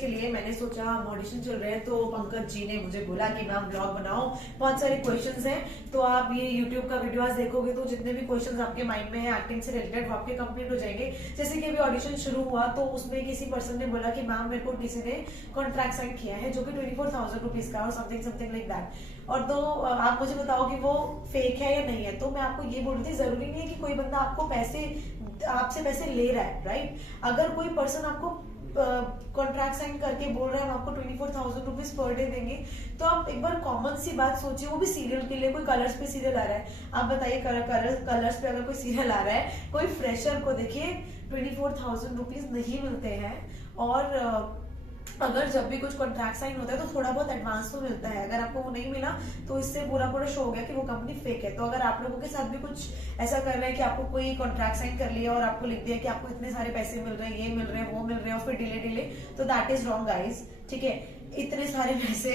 के लिए मैंने सोचा हम ऑडिशन चल रहे हैं, तो पंकज जी ने मुझे बोला कि मैम ब्लॉग बनाओ, बहुत सारे क्वेश्चंस हैं, तो आप ये यूट्यूब का वीडियोस देखोगे तो जितने भी क्वेश्चंस आपके माइंड में है एक्टिंग से रिलेटेड वो आपके कंप्लीट हो जाएंगे। जैसे कि अभी ऑडिशन शुरू हुआ तो उसमें किसी पर्सन ने बोला कि मैम मेरे को किसी ने कॉन्ट्रैक्ट साइन किया है जो कि 24,000 रुपीज का और समथिंग समथिंग लाइक दैट, और तो आप मुझे बताओ कि वो फेक है या नहीं है। तो मैं आपको ये बोल रही थी, जरूरी नहीं है कि कोई बंदा आपको आपसे पैसे ले रहा है, राइट। अगर कोई पर्सन आपको कॉन्ट्रैक्ट साइन करके बोल रहा है हम आपको 24,000 रुपीज पर डे देंगे, तो आप एक बार कॉमन सी बात सोचिए, वो भी सीरियल के लिए। कोई कलर्स पे सीरियल आ रहा है, आप बताइए कलर्स पे अगर कोई सीरियल आ रहा है, कोई फ्रेशर को देखिए 24,000 रुपीज नहीं मिलते हैं। और अगर जब भी कुछ कॉन्ट्रैक्ट साइन होता है तो थोड़ा बहुत एडवांस तो मिलता है, अगर आपको वो नहीं मिला तो इससे पूरा शो हो गया कि वो कंपनी फेक है। तो अगर आप लोगों के साथ भी कुछ ऐसा कर रहे हैं कि आपको कोई कॉन्ट्रैक्ट साइन कर लिया और आपको लिख दिया कि आपको इतने सारे पैसे मिल रहे हैं, ये मिल रहे हैं, वो मिल रहे हैं, और फिर डिले, तो दैट इज रॉन्ग गाइज, ठीक है। इतने सारे पैसे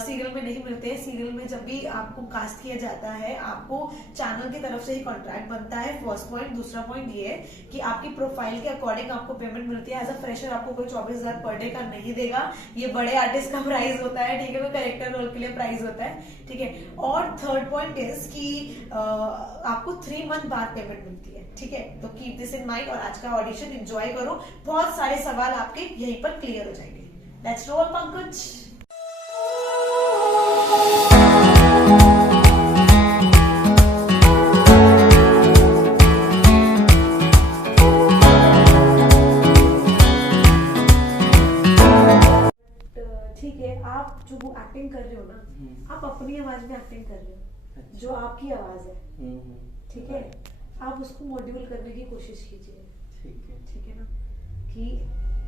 सीरियल में नहीं मिलते हैं। सीरियल में जब भी आपको कास्ट किया जाता है आपको चैनल की तरफ से ही कॉन्ट्रैक्ट बनता है, फर्स्ट पॉइंट। दूसरा पॉइंट ये है कि आपकी प्रोफाइल के अकॉर्डिंग आपको पेमेंट मिलती है। एज अ फ्रेशर आपको कोई 24,000 पर डे का नहीं देगा, ये बड़े आर्टिस्ट का प्राइस होता है, ठीक है, वो कैरेक्टर रोल के लिए प्राइस होता है, ठीक है। और थर्ड पॉइंट इज कि आपको 3 मंथ बाद पेमेंट मिलती है, ठीक है। तो कीप दिस इन माइंड और आज का ऑडिशन एंजॉय करो, बहुत सारे सवाल आपके यहीं पर क्लियर हो जाएंगे। Let's roll Pankaj. ठीक है, आप जो वो एक्टिंग कर रहे हो ना, आप अपनी आवाज में एक्टिंग कर रहे हो, जो आपकी आवाज है, ठीक है। आप उसको मॉड्यूल करने की कोशिश कीजिए, ठीक है ना। कि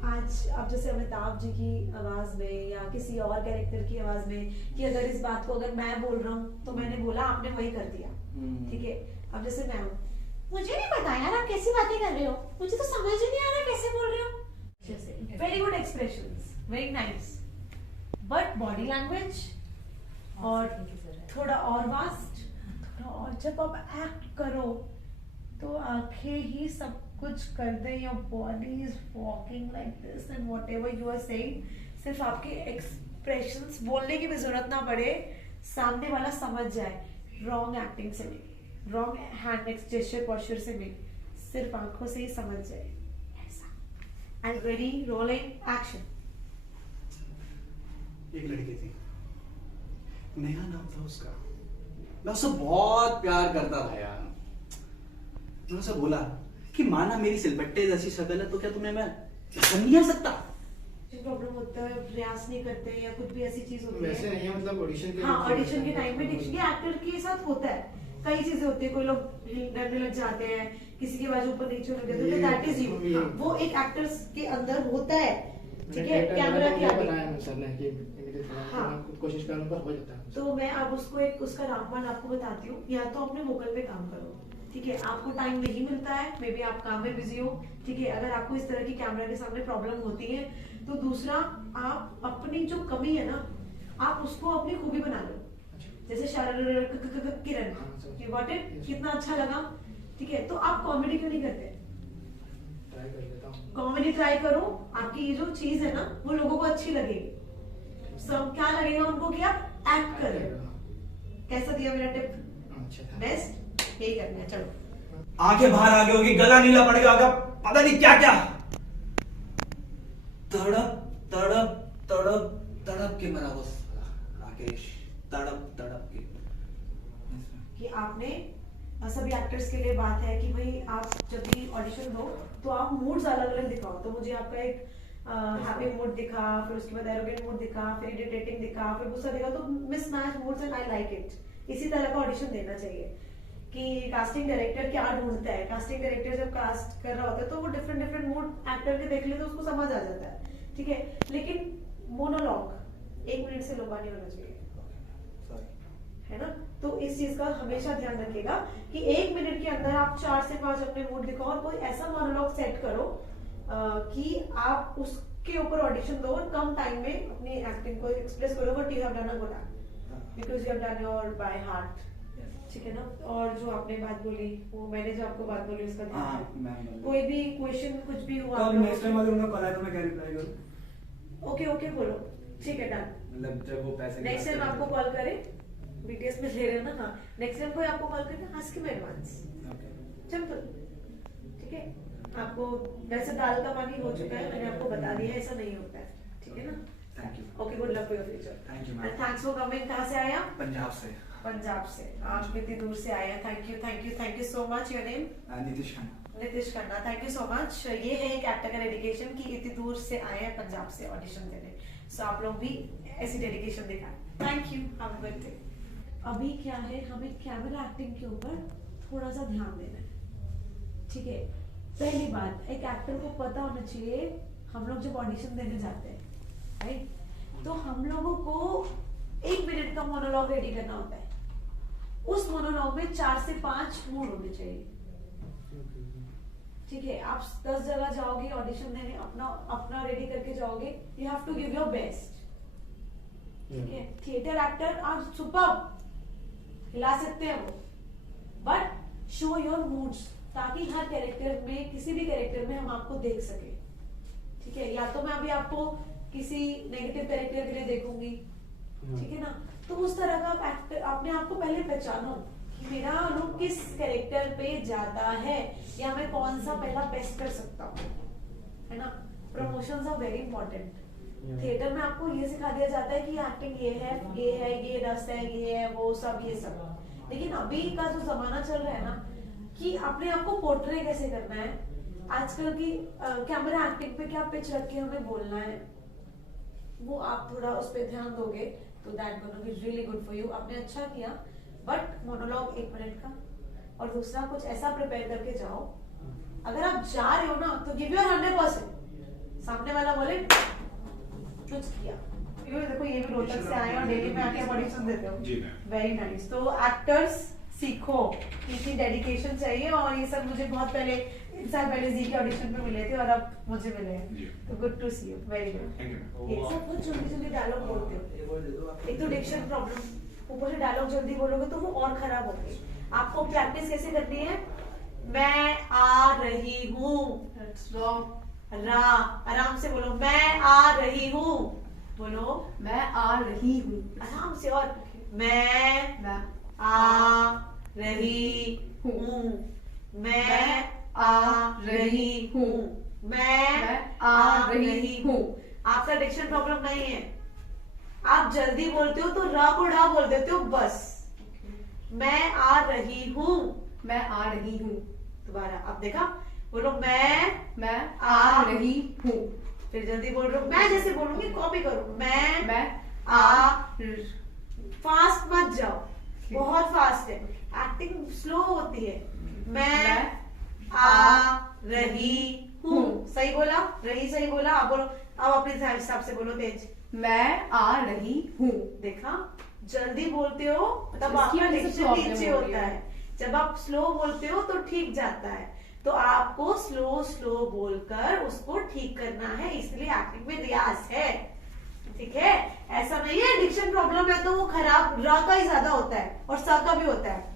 आज अब जैसे अमिताभ जी की आवाज में या किसी और कैरेक्टर की आवाज में, कि अगर इस बात को अगर मैं बोल रहा हूँ तो मैंने बोला, आपने वही कर दिया, ठीक है। अब जैसे मैं हूँ, मुझे नहीं पता यार आप कैसी बातें कर रहे हो, मुझे तो समझ ही नहीं आ रहा कैसे बोल रहे हो, जैसे very good expressions, very nice, but body language और थोड़ा और वास्ट, थोड़ा और जब आप एक्ट करो तो आंखें ही सब कुछ कर दे, your body is walking like this and whatever you are saying, सिर्फ आपके एक्सप्रेशंस बोलने की भी जरूरत ना पड़े, सामने वाला समझ जाए। रॉन्ग एक्टिंग से नहीं, रॉन्ग हैंड जेस्चर पोस्चर से नहीं, सिर्फ आंखों से ही समझ जाए ऐसा। And ready, rolling, action. एक लड़की थी, नेहा नाम था उसका। मैं उससे बहुत प्यार करता था यार। मैंने उसे बोला कि माना मेरी सिलबट्टे जैसी शक्ल है तो क्या तुम्हें मैं पसंद नहीं आ सकता? प्रॉब्लम होता है, प्रयास नहीं करते या कुछ भी ऐसी चीज होती है। वैसे नहीं है, मतलब ऑडिशन के हाँ, ऑडिशन के टाइम में एक्टर के साथ होता है, कई चीजें होती है, कोई लोग डरने लग जाते हैं, किसी की आवाज ऊपर नीचे लग जाती है, दैट इज यू, वो एक एक्टर्स के अंदर होता है, ठीक है। कैमरा के आगे हाँ, कोशिश करने पर हो जाता है। तो मैं अब उसको एक उसका रामबाण आपको बताती हूँ, या तो अपने वोकल पे काम करो, ठीक है। आपको टाइम नहीं मिलता है, मे बी आप काम में बिजी हो, ठीक है। अगर आपको इस तरह की कैमरा के सामने प्रॉब्लम होती है तो दूसरा, आप अपनी जो कमी है ना, आप उसको अपनी खूबी बना लो। जैसे किरण, यू गॉट इट, कितना अच्छा लगा, ठीक है। तो आप कॉमेडी क्यों नहीं करते? ट्राई कर लेता हूं। कॉमेडी ट्राई करो, आपकी ये जो चीज है ना वो लोगों को अच्छी लगेगी। सब क्या लगेगा उनको, क्या एक्ट कर रहे हो। कैसा दिया मेरा टिप? अच्छा, बेस्ट, यही करना है। चलो, आंखें बाहर आ गई होगी, गला नीला पड़ गया होगा, पता नहीं क्या क्या। तड़प तड़प तड़प तड़प के मरा बस राकेश, तड़प तड़प के। कि आपने सभी एक्टर्स के लिए बात है कि भाई आप जब भी ऑडिशन दो तो आप मूड्स अलग अलग दिखाओ। तो मुझे आपका एक हैप्पी मूड दिखा, फिर उसके बाद एरोगेंट मूड दिखा, फिर इरिटेटिंग दिखा, फिर गुस्सा दिखा, तो mismatch moods and I like it. इसी तरह का ऑडिशन देना चाहिए कि कास्टिंग डायरेक्टर क्या ढूंढता है। कास्टिंग डायरेक्टर जब कास्ट कर रहा होता है तो वो डिफरेंट मूड एक्टर के देख ले तो उसको समझ आ जाता है, ठीक है। लेकिन मोनोलॉग 1 मिनट से लंबा नहीं होना चाहिए, है ना। तो इस चीज का हमेशा ध्यान रखिएगा कि 1 मिनट के अंदर आप 4 से 5 अपने मूड दिखाओ और कोई ऐसा मोनोलॉग सेट करो कि आप उसके ऊपर ऑडिशन दो और कम टाइम में अपनी एक्टिंग को एक्सप्रेस करो, but you have done a good act because you have done your by heart, ठीक है ना। और जो आपने बात बोली, वो मैंने जो आपको बात बोली उसका ध्यान, कोई भी क्वेश्चन कुछ भी हुआ नेक्स्ट टाइम अगर उनका कॉल आए तो मैं क्या रिप्लाई करूं? ओके ओके बोलो, ठीक है डन। मतलब जब वो पैसे की नेक्स्ट बात टाइम करें आपको तो- कॉल करे, बीटीएस में ले रहे हो ना, हाँ नेक्स्ट टाइम कोई आपको कॉल करे ask him advance, Okay. Simple, ठीक है। आपको वैसे दाल का पानी हो चुका है, मैंने आपको बता दिया ऐसा नहीं होता है, ठीक है ना। Thank you. Okay, good luck for your future. Thank you, ma'am. And thanks for coming. कहाँ से आया? पंजाब से। पंजाब से। आप इतनी दूर से आए हैं, thank you so much. Your name? Nitish Khanna. Nitish Khanna, thank you so much. ये है एक एक्टर का डेडिकेशन कि इतनी दूर से आए हैं पंजाब से ऑडिशन देने, सो आप लोग भी ऐसी डेडिकेशन दिखाएं। Thank you, have a good day. अभी क्या है, हमें कैमरा एक्टिंग के ऊपर थोड़ा सा ध्यान देना है, ठीक है। पहली बात, एक एक्टर को पता होना चाहिए, हम लोग जब ऑडिशन देने जाते हैं राइट, तो हम लोगों को 1 मिनट का मोनोलॉग रेडी करना होता है। उस मोनोलॉग में 4 से 5 मूड होने चाहिए, ठीक है। आप 10 जगह जाओगे ऑडिशन देने, अपना रेडी करके जाओगे, you have to give your best, ठीक है। थिएटर एक्टर आप सुपर हिला सकते हैं वो, बट शो योर मूड्स, ताकि हर कैरेक्टर में, किसी भी कैरेक्टर में हम आपको देख सके, ठीक है। या तो मैं अभी आपको किसी नेगेटिव कैरेक्टर के लिए देखूंगी, ठीक है ना, तो उस तरह का आप एक्टर अपने आप को पहले पहचानो कि मेरा लुक किस कैरेक्टर पे जाता है, या मैं कौन सा पहला बेस्ट कर सकता हूँ, है ना। Promotions are very important. Theatre में आपको ये सिखा दिया जाता है कि एक्टिंग ये है, ये रस है, ये है, वो सब, ये सब। लेकिन अभी का जो जमाना चल रहा है ना, कि अपने आप को पोर्ट्रे कैसे करना है, आजकल की कैमरा एक्टिंग पे क्या पिच रख के हमें बोलना है, वो आप थोड़ा उस पर ध्यान दोगे तो that gonna be really good for you. आपने अच्छा किया, बट मोनोलॉग 1 मिनट का, और दूसरा कुछ ऐसा प्रिपेयर करके जाओ, अगर आप जा रहे हो ना तो गिव योर 100%। सामने वाला बोले कुछ किया, ये देखो ये भी रोहतक से आए और डेली में आके ऑडिशन देते हो, जी मैम। Very nice. तो एक्टर्स सीखो, इतनी डेडिकेशन चाहिए, और ये सब मुझे बहुत पहले, 1 साल पहले जी के ऑडिशन पे मिले थे और अब मुझे मिले हैं, तो good to see you, very good. Thank you, ma'am. ये सब बहुत जल्दी डायलॉग बोलते हो, एक तो डिक्शन प्रॉब्लम, ऊपर से डायलॉग जल्दी बोलोगे तो वो और खराब होगी। आपको प्रैक्टिस कैसे करनी है? मैं आ रही हूँ, आराम से बोलो, मैं आ रही हूँ, बोलो मैं आ रही हूँ। आराम से, और मैं आ रही हूँ, मैं आ रही हूँ, मैं आ रही हूँ। आपका डिक्शन प्रॉब्लम नहीं है, आप जल्दी बोलते हो तो र को ढा बोल देते हो बस। मैं आ रही हूँ, मैं आ रही हूँ। दोबारा आप देखा, बोलो मैं आ रही हूँ। फिर जल्दी बोल रहे हो, मैं जैसे बोलूंगी कॉपी करो, मैं आ फास्ट मत जाओ, बहुत फास्ट है, एक्टिंग स्लो होती है। मैं आ रही हूँ, सही बोला, रही सही बोला। अब बोलो, अब अपने हिसाब से बोलो तेज। मैं आ रही हूँ। देखा, जल्दी बोलते हो तब इसकी आपका वजह से डिक्शन problem नीचे हो रही होता है। है, जब आप स्लो बोलते हो तो ठीक जाता है। तो आपको स्लो स्लो बोलकर उसको ठीक करना है, इसलिए एक्टिंग में रियाज है, ठीक है। ऐसा नहीं है डिक्शन प्रॉब्लम है तो वो खराब, र का ही ज्यादा होता है और स का भी होता है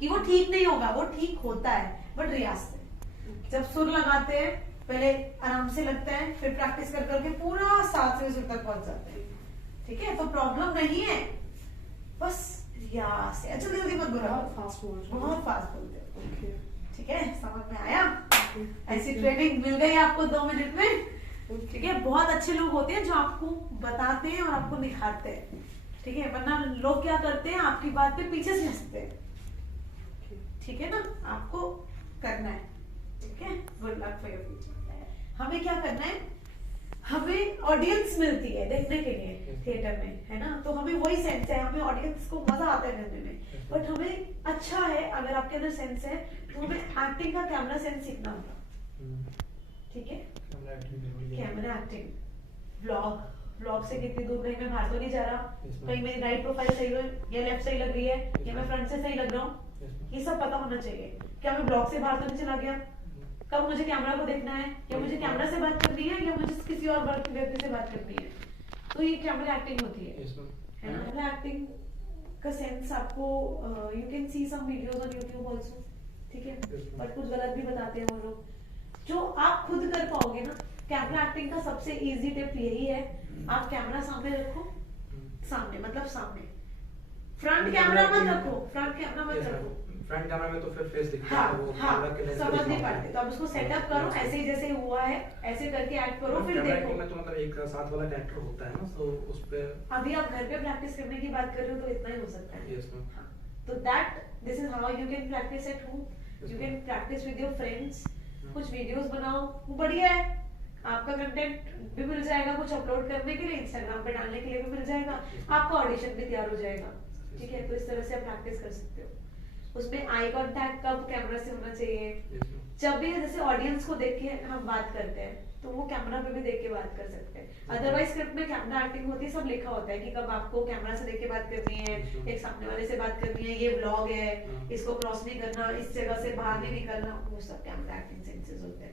कि वो ठीक नहीं होगा, वो ठीक होता है बट रियाज से। जब सुर लगाते हैं पहले आराम से लगता है, फिर प्रैक्टिस कर करके पूरा 7वें सुर तक पहुंच जाते हैं, ठीक है। तो प्रॉब्लम नहीं है, बस रियाज से। अच्छा जल्दी मत बोलो, बहुत फास्ट बोल रही हूँ। बहुत फास्ट बोलते हो, ओके। ठीक है, समझ में आया। ऐसी ट्रेनिंग मिल गई आपको 2 मिनट में, ठीक है। बहुत अच्छे लोग होते हैं जो आपको बताते हैं और आपको निखारते हैं, ठीक है। वरना लोग क्या करते हैं, आपकी बात पे पीछे से हंसते हैं, ठीक है ना। आपको करना है, ठीक है। Good luck for your future. हमें क्या करना है, हमें ऑडियंस मिलती है देखने के लिए थिएटर में, है ना। तो हमें वही सेंस है, हमें ऑडियंस को मजा आता है करने में, बट हमें अच्छा है अगर आपके अंदर सेंस है तो हमें एक्टिंग का कैमरा सेंस सीखना होगा, ठीक है। कैमरा एक्टिंग, व्लॉग से कितनी दूर, कहीं मैं बाहर तो नहीं जा रहा, कहीं मेरी राइट प्रोफाइल सही हो या लेफ्ट सही लग रही है, या मैं फ्रंट से सही लग रहा हूँ, ये सब पता होना चाहिए। क्या मैं ब्लॉग से बाहर तो नहीं चला गया, कब मुझे कैमरा को देखना है, या मुझे कैमरा से बात करनी है, या मुझे किसी और व्यक्ति से बात करनी है, तो ये कैमरा एक्टिंग होती है, है ना। कैमरा एक्टिंग का सेंस आपको, you can see some videos on YouTube also, ठीक है। बट कुछ गलत भी बताते हैं वो लोग, जो आप खुद कर पाओगे ना कैमरा एक्टिंग का सबसे इजी टिप यही है, आप कैमरा सामने रखो, सामने मतलब सामने, फ्रंट कैमरा मत रखो, फ्रंट कैमरा मत रखो। फ्रंट कैमरा में तो फिर फेस दिखता हाँ, है, वो हाँ, कैमरा के लेंस समझ नहीं पाते, तो आप उसको सेटअप करो ऐसे ही जैसे हुआ है, ऐसे करके एक्ट करो, फिर देखो। में तो मतलब एक साथ वाला कैरेक्टर होता है ना, तो उस पे अभी आप घर पे प्रैक्टिस करने की बात कर रहे हो तो इतना ही हो सकता है। Yes ma'am. हाँ, तो that this is how you can practice at home, you can practice with your friends, कुछ वीडियोस बनाओ, वो बढ़िया है, आपका कंटेंट भी मिल जाएगा, कुछ अपलोड करने के लिए, इंस्टाग्राम पे डालने के लिए भी मिल जाएगा, आपका ऑडिशन भी तैयार हो जाएगा, ठीक है। तो इस तरह से आप प्रैक्टिस कर सकते हो। उसमें आई कांटेक्ट कब कैमरा से होना चाहिए, जब भी जैसे ऑडियंस को देख के हम बात करते हैं तो वो कैमरा पे भी देख के बात कर सकते हैं। अदरवाइज स्क्रिप्ट में कैमरा एक्टिंग होती है, सब लिखा होता है कि कब आपको कैमरा से देख के बात करनी है, एक सामने वाले से बात करनी है, ये व्लॉग है, इसको क्रॉस नहीं करना, इस जगह से बाहर नहीं निकलना, वो सब कैमरा एक्टिंग सेंसेस होते हैं,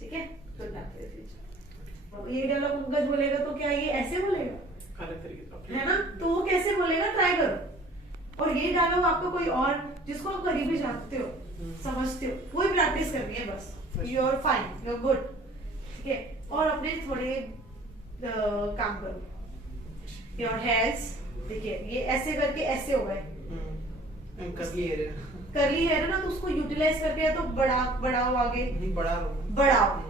ठीक है। Good luck for future. ये डायलॉग पंकज बोलेगा तो क्या ये ऐसे बोलेगा, अलग तरीके से है ना, तो वो कैसे बोलेगा, ट्राई करो। और ये डायलॉग आपको कोई और जिसको आप करीबी जानते हो, समझते हो, वही प्रैक्टिस करनी है बस, you are fine, you are good, ठीक है। और अपने थोड़े काम करो, योर हेयर्स, देखिए ये ऐसे करके ऐसे हो गए, करली हेयर है, करली हेयर है ना, तो उसको यूटिलाइज करके या तो बढ़ाओ आगे, नहीं बढ़ाओ,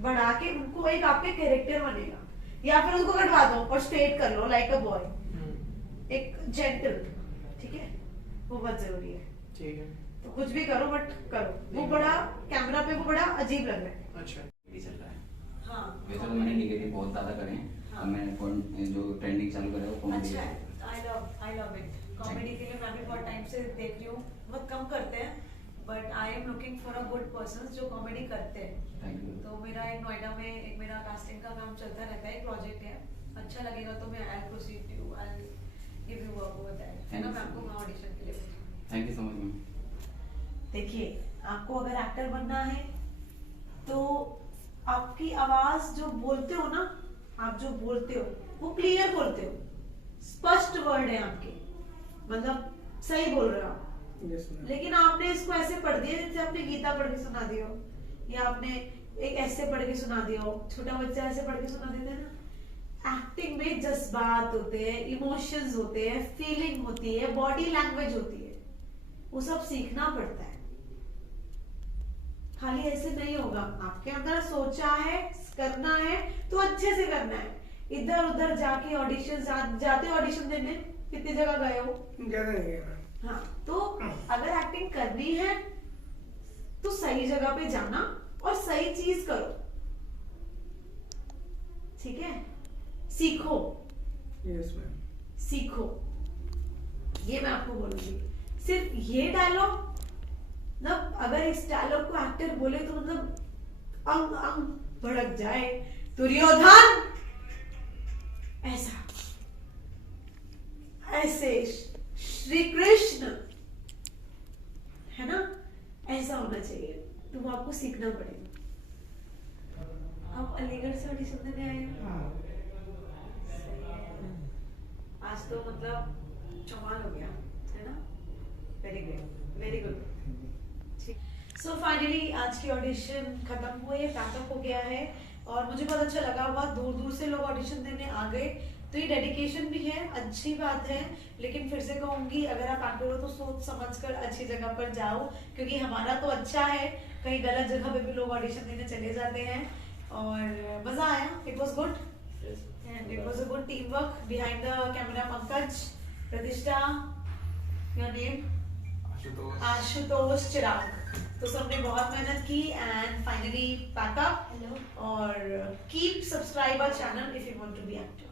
बढ़ा के उनको एक आपके कैरेक्टर बनेगा, या फिर उसको कटवा दो और स्ट्रेट कर लो लाइक अ बॉय, एक जेंटल, ठीक है, वो बहुत जरूरी है। ठीक है। तो कुछ भी करो बट करो, वो बड़ा कैमरा पे वो बड़ा अजीब लग रहा है। अच्छा भी चल रहा है। हाँ, वैसे तो मैंने निगेटिव बहुत ज्यादा करे हैं। हाँ। अब मैं जो ट्रेंडिंग चालू करे वो कॉमेडी अच्छा है, आई लव इट। कॉमेडी के लिए मैं भी बहुत टाइम से देख रही हूँ, बहुत कम करते हैं, but I am looking for a good person जो कॉमेडी करते हैं। Thank you. तो मेरा एक नोएडा में एक मेरा कास्टिंग का काम चलता रहता है, एक प्रोजेक्ट है, अच्छा लगेगा तो मैं I proceed you, I give you work over that, है ना। मैं आपको वहाँ ऑडिशन के लिए thank you so much ma'am. देखिए, आपको अगर एक्टर बनना है तो आपकी आवाज जो बोलते हो ना, आप जो बोलते हो वो क्लियर बोलते हो, स्पष्ट वर्ड है आपके, मतलब सही बोल रहे हो आप। Yes ma'am. लेकिन आपने इसको ऐसे पढ़ दिया जैसे आपने गीता पढ़ के सुना दिया हो, या आपने एक ऐसे पढ़ के सुना दिया हो, छोटा बच्चा ऐसे पढ़ के सुना देता है ना। एक्टिंग में जज्बात होते हैं, इमोशंस होते हैं, फीलिंग होती है, बॉडी लैंग्वेज होती है, वो सब सीखना पड़ता है, खाली ऐसे नहीं होगा। आपके अंदर सोचा है, करना है तो अच्छे से करना है। इधर उधर जाके ऑडिशन जाते ऑडिशन देने कितनी जगह गए हो, हाँ। तो अगर एक्टिंग करनी है तो सही जगह पे जाना और सही चीज करो, ठीक है। सीखो, यस मैम। सीखो, ये मैं आपको बोलूंगी। सिर्फ ये डायलॉग, मतलब अगर इस डायलॉग को एक्टर बोले तो मतलब अंग अंग भड़क जाए, दुर्योधन ऐसा, ऐसे श्री कृष्ण, है ना, ऐसा होना चाहिए। तो वो आपको सीखना पड़ेगा। आप अलीगढ़ से ऑडिशन देने आए हो, आज तो मतलब चौमाल हो गया, है ना। Very good, very good. So finally आज की ऑडिशन खत्म हुई है, पैकअप हो गया है, और मुझे बहुत अच्छा लगा। बहुत दूर दूर से लोग ऑडिशन देने आ गए, तो ये डेडिकेशन भी है, अच्छी बात है। लेकिन फिर से कहूंगी, अगर आप एक्टर हो तो सोच समझकर अच्छी जगह पर जाओ, क्योंकि हमारा तो अच्छा है, कहीं गलत जगह पे भी लोग ऑडिशन देने चले जाते हैं। और मजा आया, it was good and it was a good team work behind the camera. Pankaj, प्रतिष्ठा, योर नेम, आशुतोष, चिराग, तो सबने बहुत मेहनत की एंड फाइनली पैकअप। और keep subscribe our channel if you want to be actor.